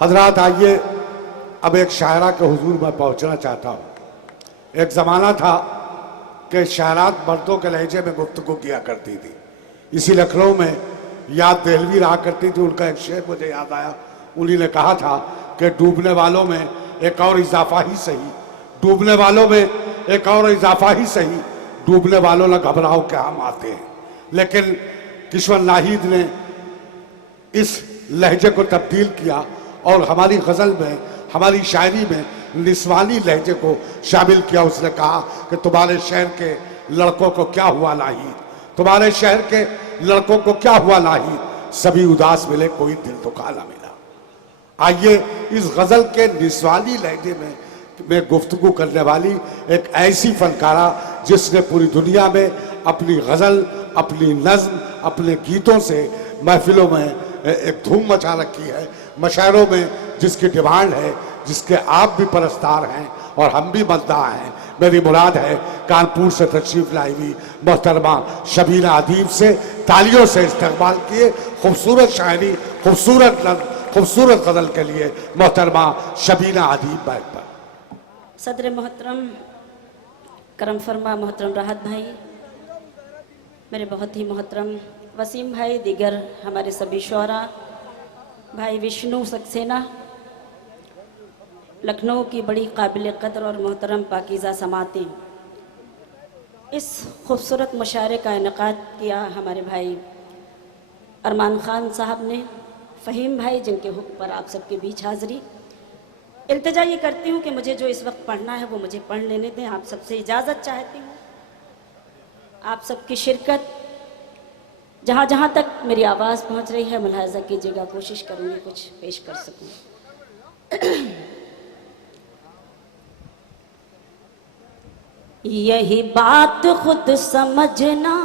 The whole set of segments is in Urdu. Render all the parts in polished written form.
حضرات آئیے اب ایک شاعرہ کے حضور میں پہنچنا چاہتا ہوں۔ ایک زمانہ تھا کہ شاعرات مردوں کے لہجے میں گفتگو کیا کرتی تھی۔ اسی لکھنؤ میں یاد دہلوی رہا کرتی تھی، ان کا ایک شعر مجھے یاد آیا۔ انہی نے کہا تھا کہ ڈوبنے والوں میں ایک اور اضافہ ہی صحیح، ڈوبنے والوں میں ایک اور اضافہ ہی صحیح، ڈوبنے والوں نہ گھبراؤ کہ ہم آتے ہیں۔ لیکن کشور ناہید نے اس لہجے کو تبدیل کیا اور ہماری غزل میں، ہماری شاعری میں نسوانی لہجے کو شامل کیا۔ اس نے کہا کہ تمہارے شہر کے لڑکوں کو کیا ہوا ناہید، تمہارے شہر کے لڑکوں کو کیا ہوا ناہید، سبھی اداس ملے کوئی دل دکھا نہ ملا۔ آئیے اس غزل کے نسوانی لہجے میں گفتگو کرنے والی ایک ایسی فنکارہ جس نے پوری دنیا میں اپنی غزل، اپنی نظم، اپنے گیتوں سے محفلوں میں ایک دھوم مچا رکھی ہے، مشاعروں میں جس کی ڈیمانڈ ہے، جس کے آپ بھی پرستار ہیں اور ہم بھی مداح ہیں۔ میری مراد ہے کانپور سے تشریف لائی ہوئی محترمہ شبینہ ادیب سے تالیوں سے استقبال کیے۔ خوبصورت شاعری، خوبصورت نظم، خوبصورت غزل کے لیے محترمہ شبینہ ادیب بیٹھ پر۔ صدر محترم، کرم فرما محترم راحت بھائی، میرے بہت ہی محترم وسیم بھائی، دیگر ہمارے سبھی شعراء، بھائی وشنو سکسینہ، لکھنؤ کی بڑی قابل قدر اور محترم پاکیزہ سماعتیں، اس خوبصورت مشاعرے کا انعقاد کیا ہمارے بھائی ارمان خان صاحب نے، فہیم بھائی جن کے حکم پر آپ سب کے بیچ حاضری۔ التجا یہ کرتی ہوں کہ مجھے جو اس وقت پڑھنا ہے وہ مجھے پڑھ لینے دیں، آپ سب سے اجازت چاہتی ہوں۔ آپ سب کی شرکت جہاں جہاں تک میری آواز پہنچ رہی ہے ملاحظہ کیجیے گا، کوشش کروں گی کچھ پیش کر سکوں۔ یہی بات خود سمجھنا،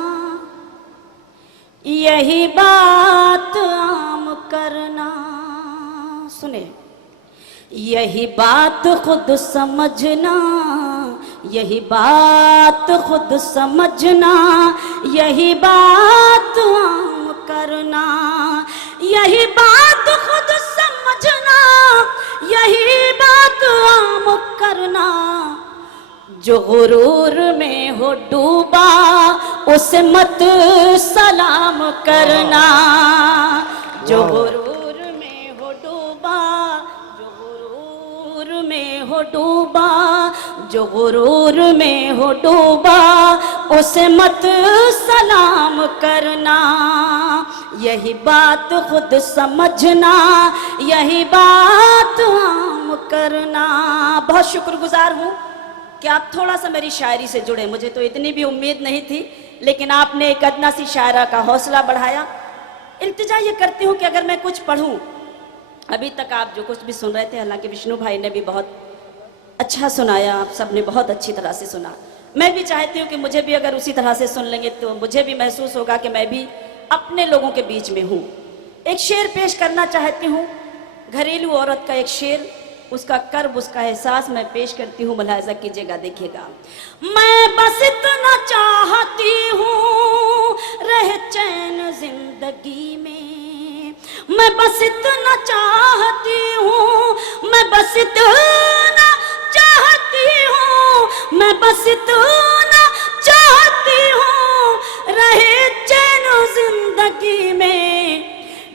یہی بات عام کرنا، سنیں، یہی بات خود سمجھنا، یہی بات خود سمجھنا، یہی بات عام کرنا، یہی بات خود سمجھنا، یہی بات عام کرنا، جو غرور میں ہو ڈوبا اسے مت سلام کرنا، جو غرور میں ہو ڈوبا، جو غرور میں ہو ڈوبا، جو غرور میں ہو ڈوبا اسے مت سلام کرنا، یہی بات خود سمجھنا، یہی بات عام کرنا۔ بہت شکر گزار ہوں کہ آپ تھوڑا سا میری شاعری سے جڑے، مجھے تو اتنی بھی امید نہیں تھی، لیکن آپ نے ایک ادنا سی شاعرہ کا حوصلہ بڑھایا۔ التجا یہ کرتی ہوں کہ اگر میں کچھ پڑھوں، ابھی تک آپ جو کچھ بھی سن رہے تھے، حالانکہ وشنو بھائی نے بھی بہت اچھا سنایا، آپ سب نے بہت اچھی طرح سے سنا، میں بھی چاہتی ہوں کہ مجھے بھی اگر اسی طرح سے سن لیں گے تو مجھے بھی محسوس ہوگا کہ میں بھی اپنے لوگوں کے بیچ میں ہوں۔ ایک شعر پیش کرنا چاہتی ہوں، گھریلو عورت کا ایک شعر، اس کا کرب، اس کا احساس میں پیش کرتی ہوں، ملاحظہ کیجیے گا، دیکھیے گا۔ میں بس اتنا چاہتی ہوں رہ چین زندگی میں، میں بس اتنا چاہتی ہوں، میں بس اتنا چاہتی ہوں، میں بس اتنا چاہتی ہوں رہ چین زندگی میں،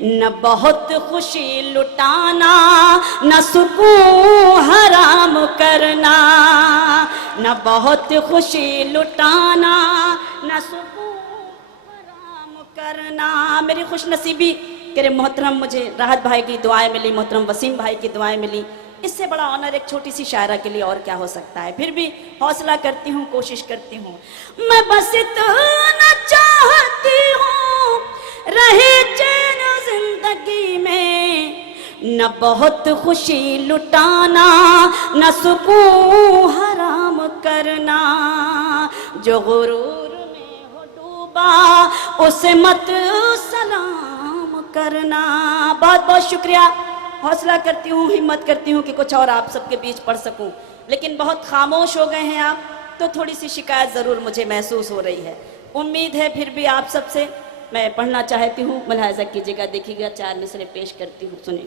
نہ بہت خوشی لٹانا، نہ سکون حرام کرنا، نہ بہت خوشی لٹانا، نہ سکون حرام کرنا۔ میری خوش نصیبی کہ محترم مجھے راحت بھائی کی دعائیں ملی، محترم وسیم بھائی کی دعائیں ملی، اس سے بڑا آنر ایک چھوٹی سی شاعرہ کے لیے اور کیا ہو سکتا ہے۔ پھر بھی حوصلہ کرتی ہوں، کوشش کرتی ہوں۔ میں بس اتنا چاہتی ہوں رہے چین زندگی میں، نہ بہت خوشی لٹانا، نہ سکون حرام کرنا، جو غرور میں ہو ڈوبا اسے مت سلام کرنا۔ بہت بہت شکریہ، حوصلہ کرتی ہوں، ہمت کرتی ہوں کہ کچھ اور آپ سب کے بیچ پڑھ سکوں، لیکن بہت خاموش ہو گئے ہیں آپ، تو تھوڑی سی شکایت ضرور مجھے محسوس ہو رہی ہے۔ امید ہے پھر بھی آپ سب سے میں پڑھنا چاہتی ہوں، ملاحظہ کیجیے گا، دیکھیے گا، 4 مصرے پیش کرتی ہوں، سنیں۔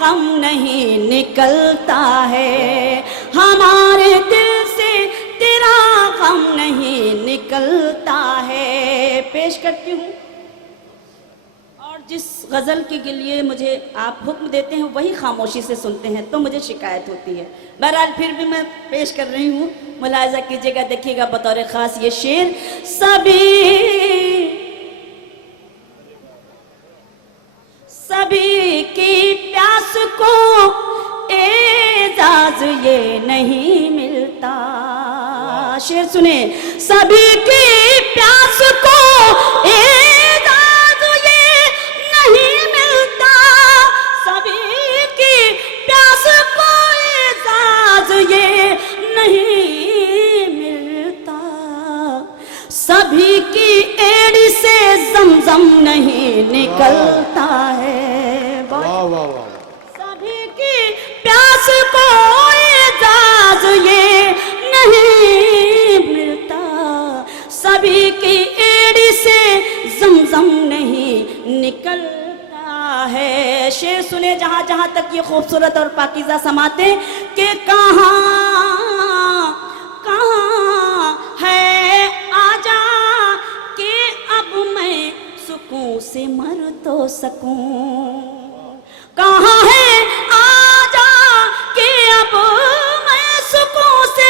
غم نہیں نکلتا ہے، ہمارے دل سے تیرا غم نہیں نکلتا ہے۔ پیش کرتی ہوں، اور جس غزل کے لیے مجھے آپ حکم دیتے ہیں وہی خاموشی سے سنتے ہیں تو مجھے شکایت ہوتی ہے۔ بہرحال پھر بھی میں پیش کر رہی ہوں، ملاحظہ کیجئے گا، دیکھیے گا بطور خاص یہ شعر۔ سبھی کی پیاس کو اعزاز یہ نہیں ملتا، شعر سنیں۔ سبھی کی پیاس کو اعزاز یہ نہیں ملتا، سبھی کی پیاس کو اعزاز یہ نہیں ملتا، سبھی کی ایڑی سے زمزم نہیں نکلتا ہے۔ واہ واہ واہ، سبھی کی پیاس کو اعزاز یہ نہیں ملتا، سبھی کی ایڑی سے زمزم نہیں نکلتا ہے۔ شعر سنے جہاں جہاں تک یہ خوبصورت اور پاکیزہ سماتے کہ کہاں ہے آجا کہ اب میں سکون سے مر تو سکوں، کہاں ہے آجا کہ اب میں سکون سے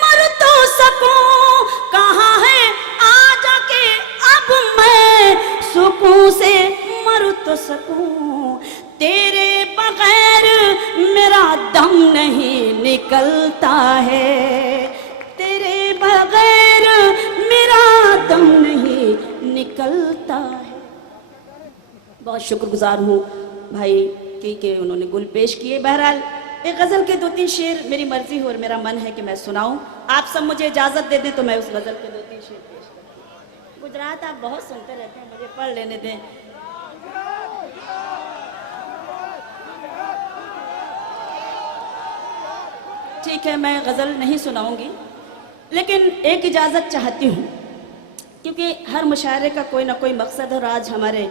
مر تو سکوں، کہاں ہے آجا کہ اب میں سکون سے مر تو سکوں، تیرے بغیر میرا دم نہیں نکلتا ہے، تیرے بغیر میرا دم نہیں نکلتا ہے۔ بہت شکر گزار ہوں بھائی کہ انہوں نے گل پیش کیے۔ بہرحال ایک غزل کے 2-3 شعر میری مرضی ہو اور میرا من ہے کہ میں سناؤں، آپ سب مجھے اجازت دے دیں تو میں اس غزل کے 2-3 شعر پیش کروں۔ گجرات آپ بہت سنتے رہتے ہیں، مجھے پڑھ لینے دیں۔ ٹھیک ہے، میں غزل نہیں سناؤں گی، لیکن ایک اجازت چاہتی ہوں، کیونکہ ہر مشاعرے کا کوئی نہ کوئی مقصد ہے، اور آج ہمارے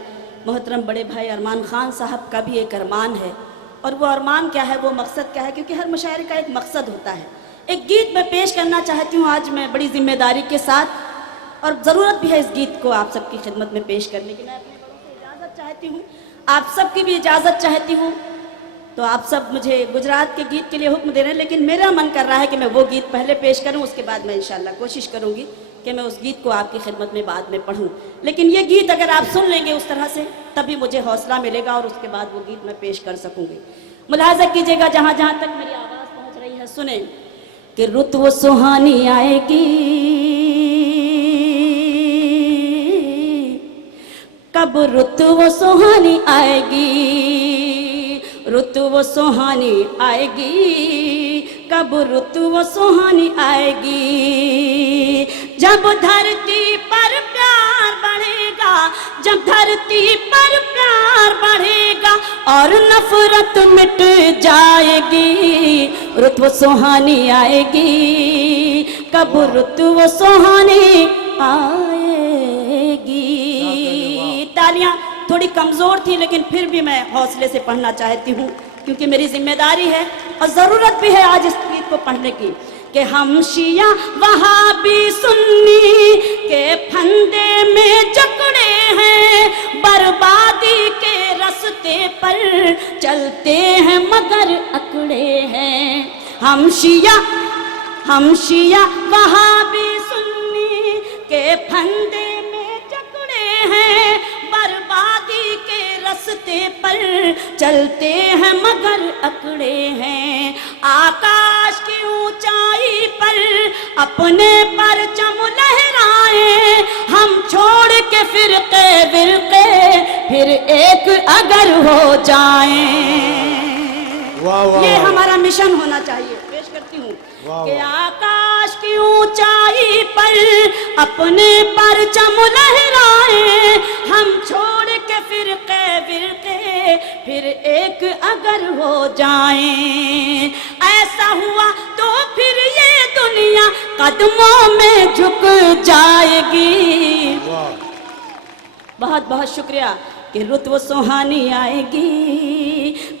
محترم بڑے بھائی ارمان خان صاحب کا بھی ایک ارمان ہے، اور وہ ارمان کیا ہے، وہ مقصد کیا ہے، کیونکہ ہر مشاعرے کا ایک مقصد ہوتا ہے۔ ایک گیت میں پیش کرنا چاہتی ہوں آج میں بڑی ذمہ داری کے ساتھ، اور ضرورت بھی ہے اس گیت کو آپ سب کی خدمت میں پیش کرنے کی۔ میں اپنے بڑوں سے اجازت چاہتی ہوں، آپ سب کی بھی اجازت چاہتی ہوں، تو آپ سب مجھے گجرات کے گیت کے لیے حکم دے رہے ہیں، لیکن میرا من کر رہا ہے کہ میں وہ گیت پہلے پیش کروں، اس کے بعد میں انشاءاللہ کوشش کروں گی کہ میں اس گیت کو آپ کی خدمت میں بعد میں پڑھوں۔ لیکن یہ گیت اگر آپ سن لیں گے اس طرح سے تبھی مجھے حوصلہ ملے گا، اور اس کے بعد وہ گیت میں پیش کر سکوں گی۔ ملاحظہ کیجئے گا جہاں جہاں تک میری آواز پہنچ رہی ہے، سنیں کہ رت وہ سہانی آئے گی، کب رت وہ سہانی آئے گی، رت وہ سہانی آئے گی، کب رت وہ سہانی آئے گی، جب دھرتی پر پیار بڑھے گا، جب دھرتی پر پیار بڑھے گا اور نفرت مٹ جائے گی، رت وہ سہانی آئے گی، کب رت وہ سہانی آئے گی۔ تالیاں تھوڑی کمزور تھی، لیکن پھر بھی میں حوصلے سے پڑھنا چاہتی ہوں، کیونکہ میری ذمہ داری ہے اور ضرورت بھی ہے آج اس گیت کو پڑھنے کی، کہ ہم شیعہ وہابی سنی کے پھندے میں جکڑے ہیں، بربادی کے رستے پر چلتے ہیں مگر اکڑے ہیں، ہم شیعہ وہابی سنی کے پھندے میں جکڑے ہیں، بربادی کے رستے پر چلتے ہیں مگر اکڑے ہیں، آکاش کی اونچائی پر اپنے پرچم لہرائیں، ہم چھوڑ کے فرقے برقے پھر ایک اگر ہو جائیں، یہ ہمارا مشن ہونا چاہیے۔ پیش کرتی ہوں کہ آکاش کی اونچائی پر اپنے پرچم لہرائیں، ہم چھوڑ کے فرقے برقے پھر ایک اگر ہو جائیں، ایسا ہوا تو پھر یہ دنیا قدموں میں جھک جائے گی۔ بہت بہت شکریہ کہ رت وہ سہانی آئے گی،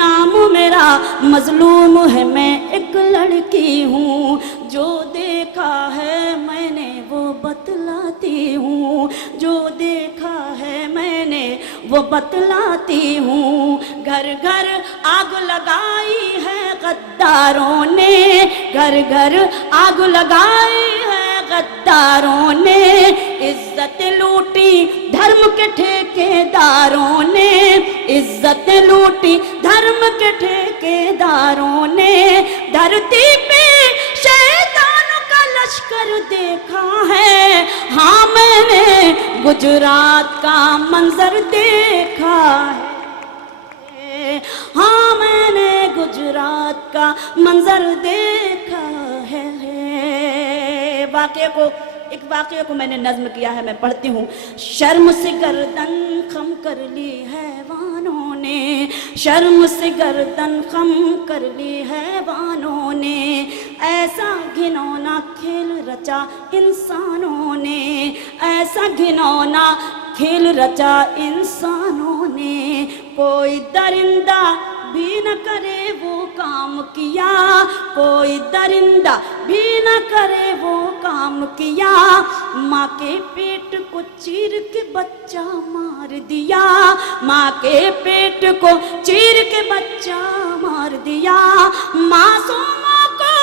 نام میرا مظلوم ہے، میں ایک لڑکی ہوں، جو دیکھا ہے میں نے وہ بتلاتی ہوں، جو دیکھا ہے میں نے وہ بتلاتی ہوں۔ گھر گھر آگ لگائی ہے غداروں نے، گھر گھر آگ لگائی ہے غداروں نے، عزت لوٹی دھرم کے ٹھیکے داروں نے، عزت لوٹی دھرم کے ٹھیکے داروں نے۔ دھرتی پہ شیطانوں کا لشکر دیکھا ہے، ہاں میں نے گجرات کا منظر دیکھا ہے، ہاں میں نے گجرات کا منظر دیکھا ہے۔ ایک واقعے کو میں نے نظم کیا ہے، میں پڑھتی ہوں۔ شرم سے گردن خم کر لی حیوانوں نے، شرم سے گردن خم کر لی حیوانوں نے، ایسا گھنونا کھیل رچا انسانوں نے، ایسا گھنونا کھیل رچا انسانوں نے۔ کوئی درندہ بھی نہ کرے وہ کام کیا، کوئی درندہ بھی نہ کرے وہ کام کیا، ماں کے پیٹ کو چیر کے بچہ مار دیا، ماں کے پیٹ کو چیر کے بچہ مار دیا۔ معصوموں کو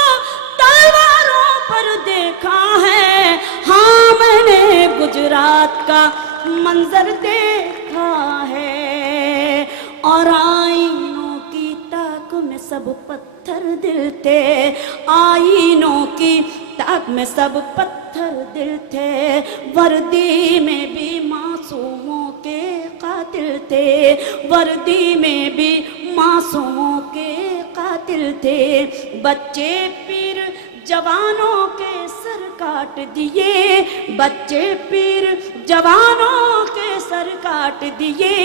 تلواروں پر دیکھا ہے، ہاں میں نے گجرات کا منظر دیکھا ہے۔ اور آئینوں کی تاک میں سب پتھر دل تھے، آئینوں کی تاک میں سب پتھر دل تھے، وردی میں بھی معصوموں کے قاتل تھے، وردی میں بھی معصوموں کے قاتل تھے۔ بچے پیر جوانوں کے سر کاٹ دیے، بچے پیر جوانوں کے سر کاٹ دیے،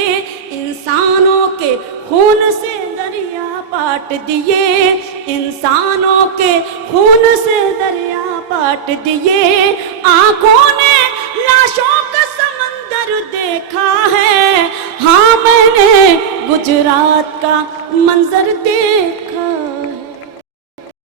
انسانوں کے خون سے دریا پاٹ دیے، انسانوں کے خون سے دریا پاٹ دیے۔ آنکھوں نے لاشوں کا سمندر دیکھا ہے، ہاں میں نے گجرات کا منظر دیکھا